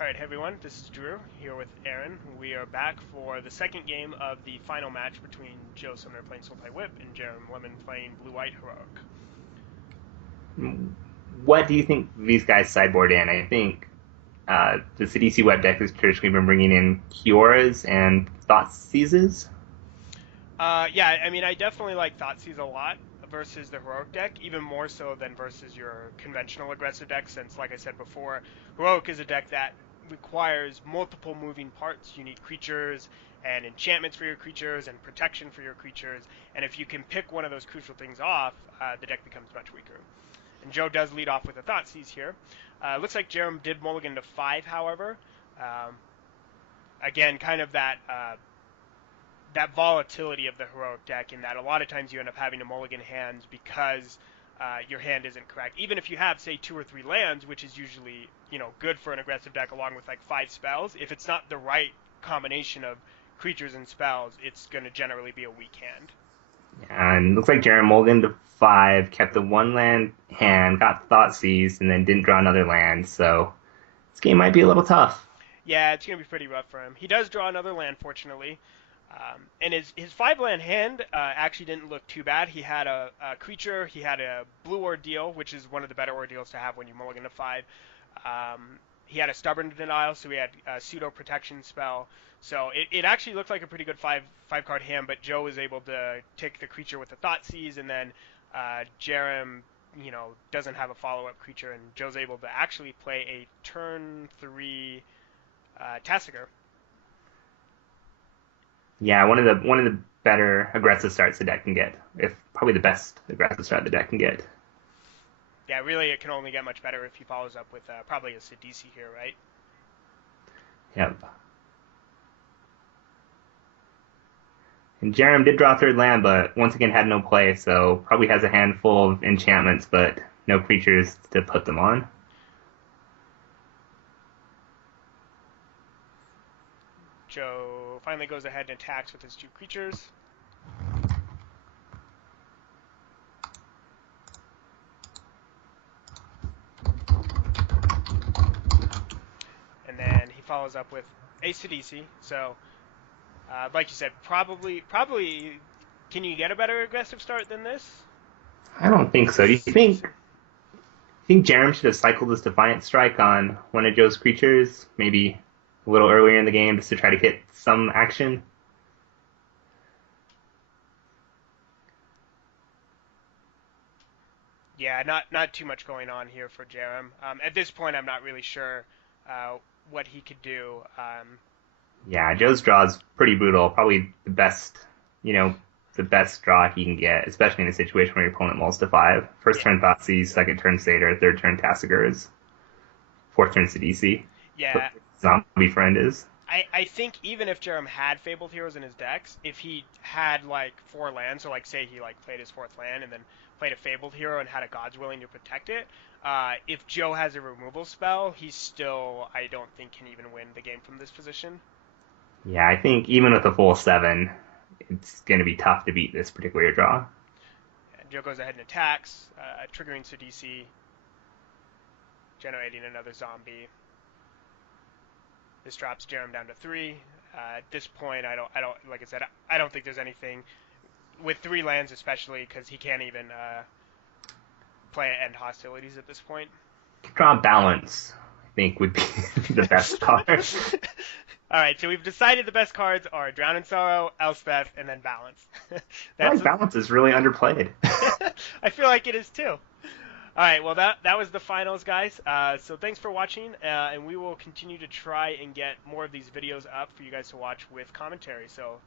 Alright, hey everyone, this is Drew here with Aaron. We are back for the second game of the final match between Joe Sumner playing Sultai Whip and Jarom Lemmon playing Blue White Heroic. What do you think these guys sideboard in? I think the CDC web deck has traditionally been bringing in Kioras and Thoughtseizes. Yeah, I mean, I definitely like Thoughtseize a lot versus the Heroic deck, even more so than versus your conventional aggressive deck, since, like I said before, Heroic is a deck that requires multiple moving parts. You need creatures and enchantments for your creatures and protection for your creatures, and if you can pick one of those crucial things off, the deck becomes much weaker. And Joe does lead off with a Thoughtseize here. Looks like Jarom did mulligan to 5, however. Um, Again, kind of that volatility of the heroic deck in that a lot of times you end up having to mulligan hands because your hand isn't correct. Even if you have, say, 2 or 3 lands, which is usually, good for an aggressive deck along with like 5 spells, if it's not the right combination of creatures and spells, it's going to generally be a weak hand. And looks like Jaron Mulligan to 5, kept the one land hand, got Thoughtseized, and then didn't draw another land. So this game might be a little tough. Yeah, it's going to be pretty rough for him. He does draw another land, fortunately. And his 5 land hand actually didn't look too bad. He had a creature, he had a blue ordeal, which is one of the better ordeals to have when you mulligan to 5. He had a stubborn denial, so he had a pseudo protection spell. So it actually looked like a pretty good five card hand, but Joe was able to take the creature with the Thoughtseize, and then Jarom, doesn't have a follow up creature, and Joe's able to actually play a turn 3 Tassiger. Yeah, one of the better aggressive starts the deck can get. If probably the best aggressive start the deck can get. Yeah, really, it can only get much better if he follows up with probably a Sidisi here, right? Yep. And Jerem did draw a third land, but once again had no play, so probably has a handful of enchantments, but no creatures to put them on. Joe finally goes ahead and attacks with his 2 creatures. And then he follows up with a Sidisi. So, like you said, probably, can you get a better aggressive start than this? I don't think This so. Do you is think Jerem should have cycled this Defiant Strike on one of Joe's creatures, maybe a little earlier in the game, just to try to get some action? yeah, not too much going on here for Jarom. At this point, I'm not really sure uh, what he could do. Yeah, Joe's draw is pretty brutal. Probably you know, the best draw he can get, especially in a situation where your opponent mulls to 5. First Yeah, turn Thoughtseize, second turn Satyr, third turn Tassigurs, fourth turn Sidisi. yeah. Zombie Friend is. I think even if Jerem had Fabled Heroes in his decks, if he had like 4 lands, so like say he like played his 4th land and then played a Fabled Hero and had a God's Willing to protect it, if Joe has a removal spell, he still, I don't think, can even win the game from this position. Yeah, I think even with a full 7, it's going to be tough to beat this particular draw. And Joe goes ahead and attacks, triggering Sidisi, generating another zombie. This drops Jerem down to 3. At this point, like I said, I don't think there's anything with 3 lands, especially because he can't even play end hostilities at this point. Draw Balance, I think, would be the best card. All right, so we've decided the best cards are Drown in Sorrow, Elspeth, and then Balance. I That's like Balance is really underplayed. I feel like it is too. All right, well that was the finals, guys. So thanks for watching, and we will continue to try and get more of these videos up for you guys to watch with commentary. So